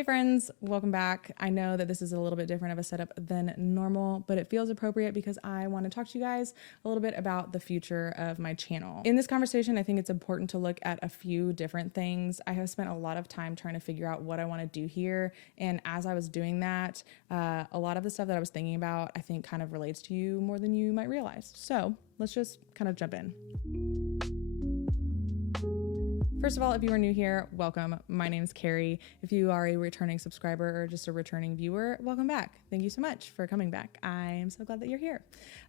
Hey friends, welcome back. I know that this is a little bit different of a setup than normal, but it feels appropriate because I want to talk to you guys a little bit about the future of my channel. In this conversation, I think it's important to look at a few different things. I have spent a lot of time trying to figure out what I want to do here, and as I was doing that, a lot of the stuff that I was thinking about, I think kind of relates to you more than you might realize. So let's just kind of jump in. First of all, if you are new here, welcome. My name is Carrie. If you are a returning subscriber or just a returning viewer, welcome back. Thank you so much for coming back. I am so glad that you're here.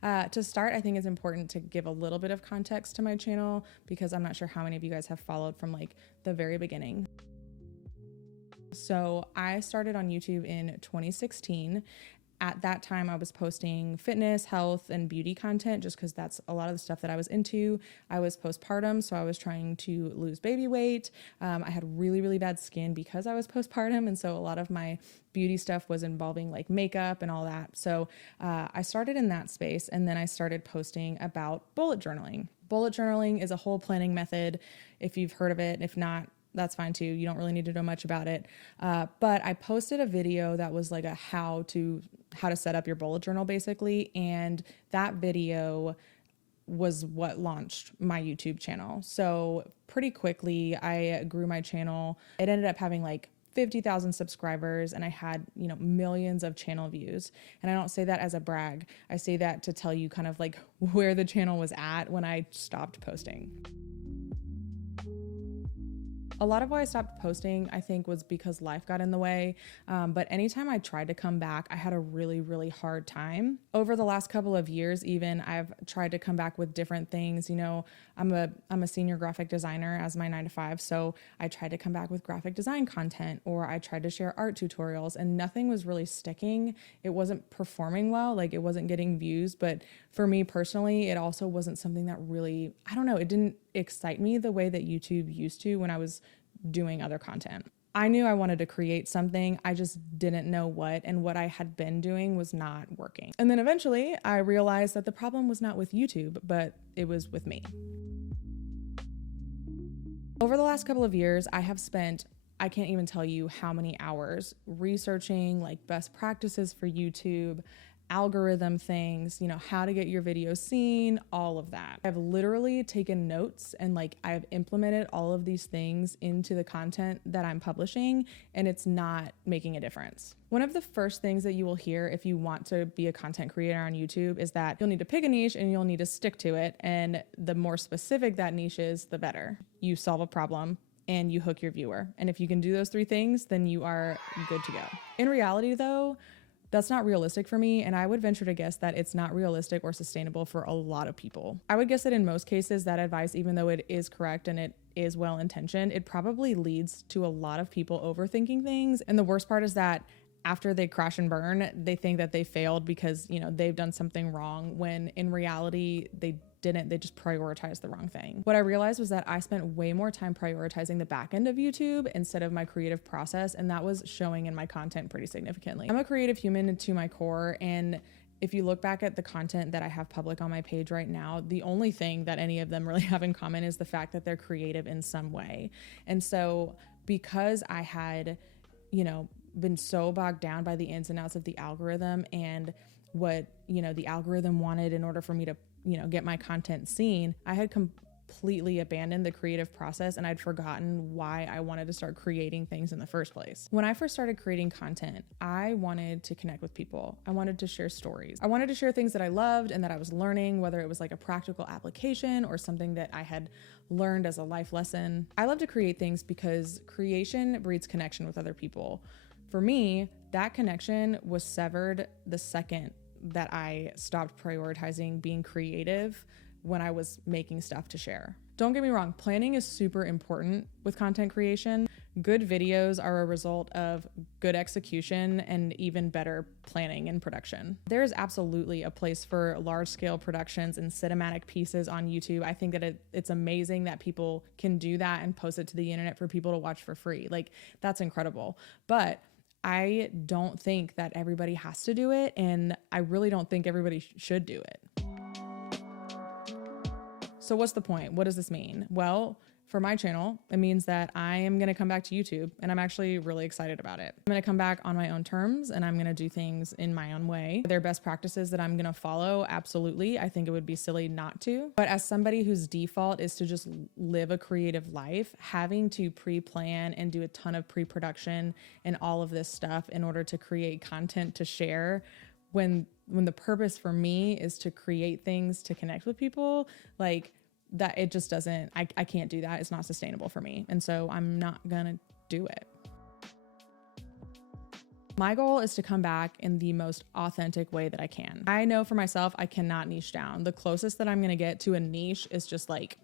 To start, I think it's important to give a little bit of context to my channel because I'm not sure how many of you guys have followed from like the very beginning. So I started on YouTube in 2016. At that time, I was posting fitness, health, and beauty content just because that's a lot of the stuff that I was into. I was postpartum, so I was trying to lose baby weight. I had really, really bad skin because I was postpartum, and so a lot of my beauty stuff was involving like makeup and all that. So I started in that space, and then I started posting about bullet journaling. Bullet journaling is a whole planning method. If you've heard of it, if not, that's fine too. You don't really need to know much about it. But I posted a video that was like a how to set up your bullet journal basically. And that video was what launched my YouTube channel. So pretty quickly I grew my channel. It ended up having like 50,000 subscribers and I had, millions of channel views. And I don't say that as a brag. I say that to tell you kind of like where the channel was at when I stopped posting. A lot of why I stopped posting, I think, was because life got in the way. But anytime I tried to come back, I had a really, really hard time. Over the last couple of years, even, I've tried to come back with different things. I'm a senior graphic designer as my 9-to-5. So I tried to come back with graphic design content, or I tried to share art tutorials, and nothing was really sticking. It wasn't performing well, like it wasn't getting views. But for me personally, it also wasn't something that really, it didn't excite me the way that YouTube used to when I was doing other content. I knew I wanted to create something, I just didn't know what, and what I had been doing was not working. And then eventually I realized that the problem was not with YouTube, but it was with me. Over the last couple of years, I have spent, I can't even tell you how many hours researching like best practices for YouTube, algorithm things, how to get your videos seen, all of that. I've literally taken notes and I've implemented all of these things into the content that I'm publishing, and it's not making a difference. One of the first things that you will hear if you want to be a content creator on YouTube is that you'll need to pick a niche and you'll need to stick to it. And the more specific that niche is, the better. You solve a problem and you hook your viewer. And if you can do those three things, then you are good to go. In reality though, that's not realistic for me, and I would venture to guess that it's not realistic or sustainable for a lot of people. I would guess that in most cases, that advice, even though it is correct and it is well-intentioned, it probably leads to a lot of people overthinking things. And the worst part is that after they crash and burn, they think that they failed because, they've done something wrong, when in reality, they just prioritized the wrong thing. What I realized was that I spent way more time prioritizing the back end of YouTube instead of my creative process, and that was showing in my content pretty significantly. I'm a creative human to my core, and if you look back at the content that I have public on my page right now, the only thing that any of them really have in common is the fact that they're creative in some way. And so because I had, been so bogged down by the ins and outs of the algorithm and what, the algorithm wanted in order for me to get my content seen, I had completely abandoned the creative process, and I'd forgotten why I wanted to start creating things in the first place. When I first started creating content, I wanted to connect with people. I wanted to share stories. I wanted to share things that I loved and that I was learning, whether it was like a practical application or something that I had learned as a life lesson. I love to create things because creation breeds connection with other people. For me, that connection was severed the second that I stopped prioritizing being creative when I was making stuff to share. Don't get me wrong, planning is super important with content creation. Good videos are a result of good execution and even better planning and production. There is absolutely a place for large-scale productions and cinematic pieces on YouTube. I think that it's amazing that people can do that and post it to the internet for people to watch for free. That's incredible. But I don't think that everybody has to do it, and I really don't think everybody should do it. So what's the point? What does this mean? Well, for my channel, it means that I am going to come back to YouTube, and I'm actually really excited about it. I'm going to come back on my own terms, and I'm going to do things in my own way. Are there best practices that I'm going to follow? Absolutely. I think it would be silly not to. But as somebody whose default is to just live a creative life, having to pre-plan and do a ton of pre-production and all of this stuff in order to create content to share, when the purpose for me is to create things to connect with people, like that, it just doesn't, I can't do that. It's not sustainable for me. And so I'm not gonna do it. My goal is to come back in the most authentic way that I can. I know for myself, I cannot niche down. The closest that I'm gonna get to a niche is just like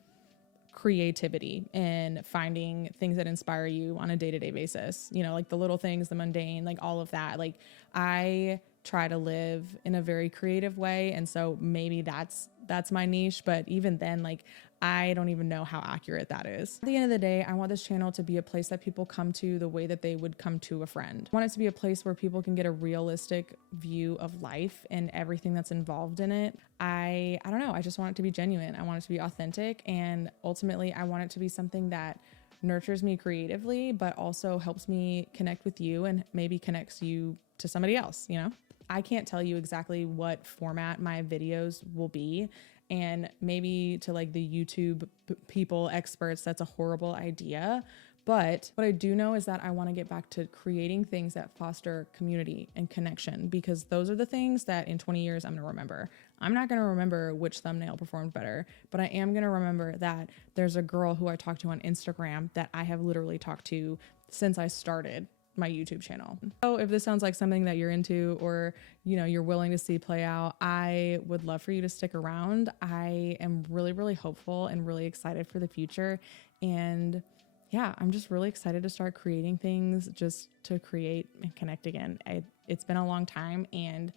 creativity and finding things that inspire you on a day-to-day basis. You know, like the little things, the mundane, like all of that. Like I try to live in a very creative way. And so maybe that's my niche. But even then, like, I don't even know how accurate that is. At the end of the day, I want this channel to be a place that people come to the way that they would come to a friend. I want it to be a place where people can get a realistic view of life and everything that's involved in it. I don't know. I just want it to be genuine. I want it to be authentic. And ultimately, I want it to be something that nurtures me creatively, but also helps me connect with you and maybe connects you to somebody else, you know? I can't tell you exactly what format my videos will be. And maybe to like the YouTube people, experts, that's a horrible idea. But what I do know is that I want to get back to creating things that foster community and connection, because those are the things that in 20 years I'm going to remember. I'm not going to remember which thumbnail performed better, but I am going to remember that there's a girl who I talked to on Instagram that I have literally talked to since I started my YouTube channel. So if this sounds like something that you're into, or, you know, you're willing to see play out, I would love for you to stick around. I am really, really hopeful and really excited for the future. And yeah, I'm just really excited to start creating things just to create and connect again. It's been a long time, and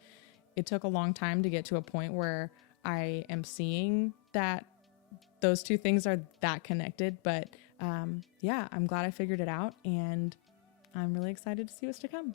it took a long time to get to a point where I am seeing that those two things are that connected. But yeah, I'm glad I figured it out, and I'm really excited to see what's to come.